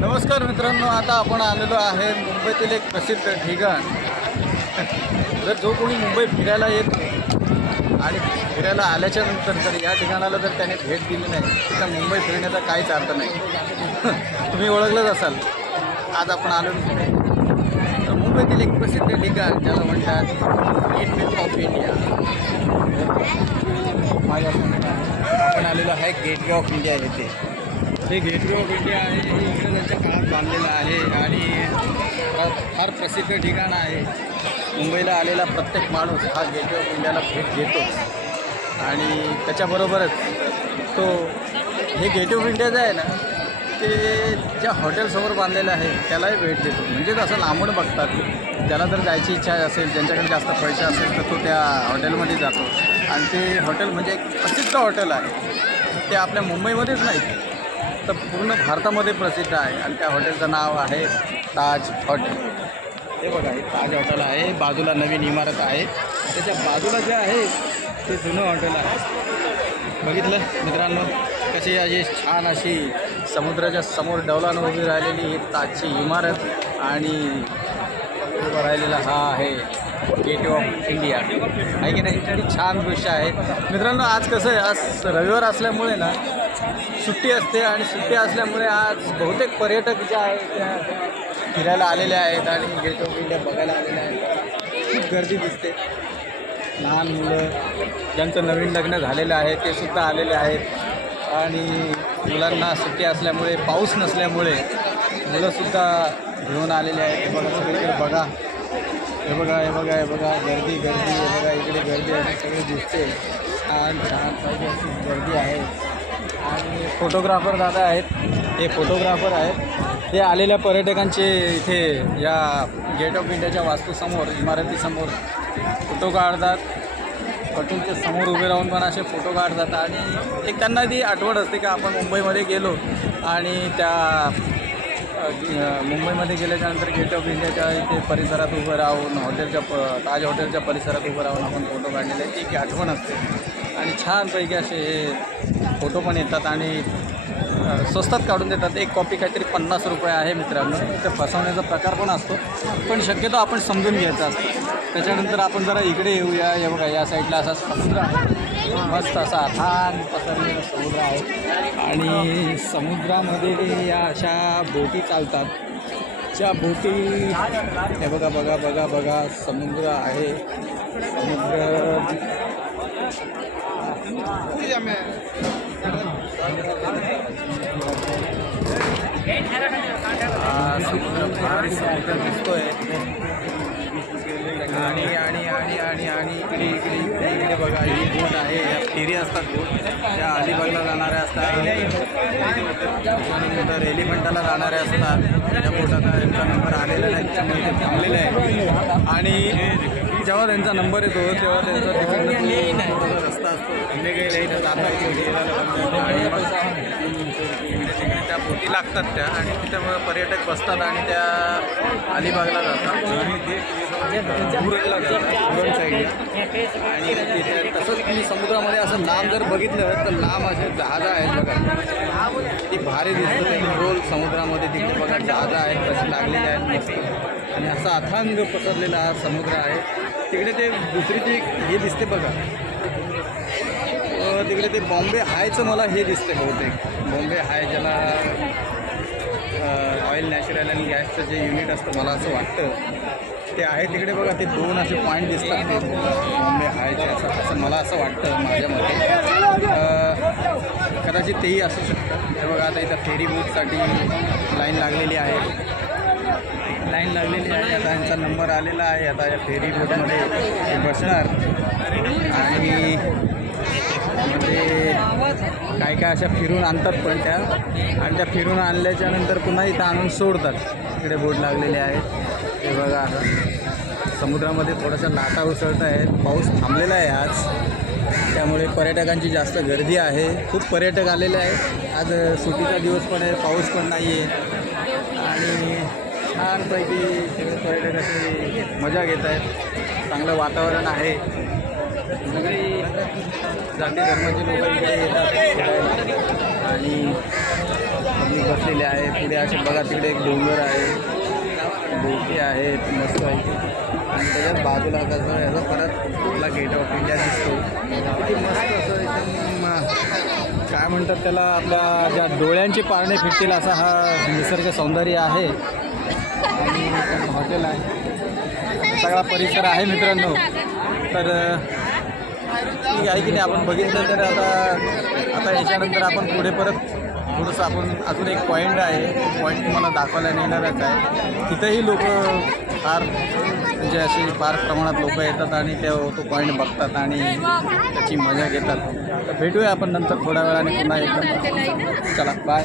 नमस्कार मित्रांनो आता आपण आलेलो आहे मुंबईतील एक प्रसिद्ध ठिकाण. जर जो कोणी मुंबई फिरायला येत आणि फिरायला आल्याच्यानंतर जर या ठिकाणाला जर त्याने भेट दिली नाही तर मुंबई फिरण्याचा काहीच अर्थ नाही. तुम्ही ओळखलंच असाल. आज आपण आलो तर मुंबईतील एक प्रसिद्ध ठिकाण ज्याला म्हणतात गेटवे ऑफ इंडिया माझ्या आपण आलेलो आहे गेटवे ऑफ इंडिया येथे. हे गेटवे ऑफ इंडिया आहे हे इंग्रजांच्या काळात बांधलेलं आहे आणि फार प्रसिद्ध ठिकाण आहे. मुंबईला आलेला प्रत्येक माणूस हा गेटवे ऑफ इंडियाला भेट घेतो. आणि त्याच्याबरोबरच तो हे गेटवे ऑफ इंडिया जे आहे ना ते ज्या हॉटेलसमोर बांधलेलं आहे त्यालाही भेट देतो. म्हणजेच असं लांबून बघतात. ज्याला जर जायची इच्छा असेल ज्यांच्याकडे जास्त पैसे असेल तर तो त्या हॉटेलमध्ये जातो. आणि ते हॉटेल म्हणजे एक प्रसिद्ध हॉटेल आहे. ते आपल्या मुंबईमध्येच नाही. तर पूर्ण भारतामध्ये प्रसिद्ध आहे आणि त्या हॉटेलचं नाव आहे ताज हॉटेल. हे बघा हे ताज हॉटेल आहे बाजूला नवीन इमारत आहे. त्याच्या बाजूला जे आहे ते जुनं हॉटेल आहे. बघितलं? मित्रांनो कशी अशी छान अशी समुद्राच्या समोर डौलानं उभी राहिलेली ही ताजची इमारत आणि उभं राहिलेला हा आहे गेट ऑफ इंडिया आहे की नाही? किती छान दृश्य आहे. मित्रांनो आज कसं आहे? आज रविवार असल्यामुळे ना सुट्टी असते आणि सुट्टी असल्यामुळे आज बहुतेक पर्यटक जे आहेत त्या फिरायला आलेले आहेत आणि गेट ऑफ इंडिया बघायला आलेले आहेत. खूप गर्दी दिसते. लहान मुलं ज्यांचं नवीन लग्न झालेलं आहे ते सुद्धा आलेले आहेत. आणि मुलांना सुट्टी असल्यामुळे पाऊस नसल्यामुळे मुलंसुद्धा घेऊन आलेले आहेत. बघा सगळीकडे बघा. हे बघा हे बघा हे बघा गर्दी गर्दी हे बघा इकडे गर्दी आहे सगळे दिसते. छान छान पाहिजे अशी गर्दी आहे. आणि फोटोग्राफर दादा आहेत. हे फोटोग्राफर आहेत. ते आलेल्या पर्यटकांचे इथे या गेट ऑफ इंडियाच्या वास्तूसमोर इमारतीसमोर फोटो काढतात. हॉटेलच्या समोर उभे राहून पण असे फोटो काढतात. आणि एक त्यांना ती आठवण असते का आपण मुंबईमध्ये गेलो आणि त्या मुंबईमध्ये गेल्याच्यानंतर गेट ऑफ इंडियाच्या इथे परिसरात उभं राहून हॉटेलच्या प ताज हॉटेलच्या परिसरात उभं राहून आपण फोटो काढलेले एक आठवण असते. आणि छानपैकी असे हे फोटो पण येतात आणि स्वस्तात काढून देतात. एक कॉपी काहीतरी पन्नास रुपये आहे मित्रांनो. तर फसवण्याचा प्रकार पण असतो. पण शक्यतो आपण समजून घ्यायचा असतो. त्याच्यानंतर आपण जरा इकडे येऊया. हे बघा या साईडला असा समुद्र आहे. मस्त असा अथांग पसरलेला समुद्र आहे. आणि समुद्रामध्ये या अशा बोटी चालतात. ज्या बोटी हे बघा बघा बघा बघा समुद्र आहे समुद्र हा समुद्र इथं दिसतोय. आणि आणि आणि आणि आणि इकडे इकडे इकडे इकडे बघा ही बोट आहे. या फेरी असतात बोट. त्या अलिबागला जाणाऱ्या असतात. त्यानंतर एलिफंटाला जाणाऱ्या असतात. त्या बोटाचा यांचा नंबर आलेला नाही त्यामुळे ते थांबलेलं आहे आणि जेव्हा त्यांचा नंबर येतो तेव्हा त्यांचा रस्ता असतो. तिकडे गेले आणि मग तिकडे त्या बोटी लागतात त्या आणि तिथे पर्यटक बसतात आणि त्या अलिबागला जातात. आणि तिथे तसंच तुम्ही समुद्रामध्ये असं लांब जर बघितलं तर लांब असे जहाजं आहेत बघा. ती भारी दिसते रोल समुद्रामध्ये तिथे बघा जहाजं आहेत तशी लागलेले आहेत आणि असा अथांग पसरलेला हा समुद्र आहे. तिकडे ते दुसरी ती हे दिसते बघा. तिकडे ते बॉम्बे हायचं मला हे दिसतं बहुतेक. बॉम्बे हाय ज्याला ऑइल नॅचरल आणि गॅसचं जे युनिट असतं मला असं वाटतं ते आहे तिकडे बघा ते दोन असे पॉईंट दिसतात ते बॉम्बे हायचे असं असं मला असं वाटतं माझ्या मते. कदाचित तेही असू शकतं. हे बघा आता इथं फेरी बूटसाठी लाईन लागलेली आहे. लाईन लागलेली आहे आता यांचा नंबर आलेला आहे आता या फेरी बोटमध्ये ते बसणार. आणि ते काय काय अशा फिरून आणतात पण त्या. आणि त्या फिरून आणल्याच्या नंतर पुन्हा इथं आणून सोडतात. इकडे बोट लागलेले आहेत हे बघा. समुद्रामध्ये थोड्याशा लाटा उसळत आहेत पाऊस थांबलेला आहे आज. त्यामुळे पर्यटकांची जास्त गर्दी आहे. खूप पर्यटक आलेले आहेत. आज सुट्टीचा दिवस पण आहे. पाऊस पण नाही आहे आणि छानपैकी सगळे पर्यटक असे मजा घेत आहेत चांगलं वातावरण आहे. सगळी जाती धर्माचे लोक इकडे येतात आणि पब्लिक बसलेली आहे. पुढे असे बघा तिकडे एक डोंगर आहे. बोटी आहेत मस्त आहे. आणि त्याच्यात बाजूला कसं याचा परत कुठला गेट ऑफ इंडिया दिसतो. किती मस्त असं एकदम काय म्हणतात त्याला आपला ज्या डोळ्यांची पारणे फिरतील असा हा निसर्ग सौंदर्य आहे. आणि हॉटेल आहे. सगळा परिसर आहे मित्रांनो. तर ठीक आहे की नाही आपण बघितलं तर आता आता याच्यानंतर आपण पुढे परत थोडंसं आपण अजून एक पॉईंट आहे. पॉईंट तुम्हाला दाखवायला नेणारच आहे. तिथंही लोक फार म्हणजे असे फार प्रमाणात लोक येतात आणि त्या तो पॉईंट बघतात आणि त्याची मजा घेतात. तर भेटूया आपण नंतर थोड्या वेळाने पुन्हा एकदा. चला बाय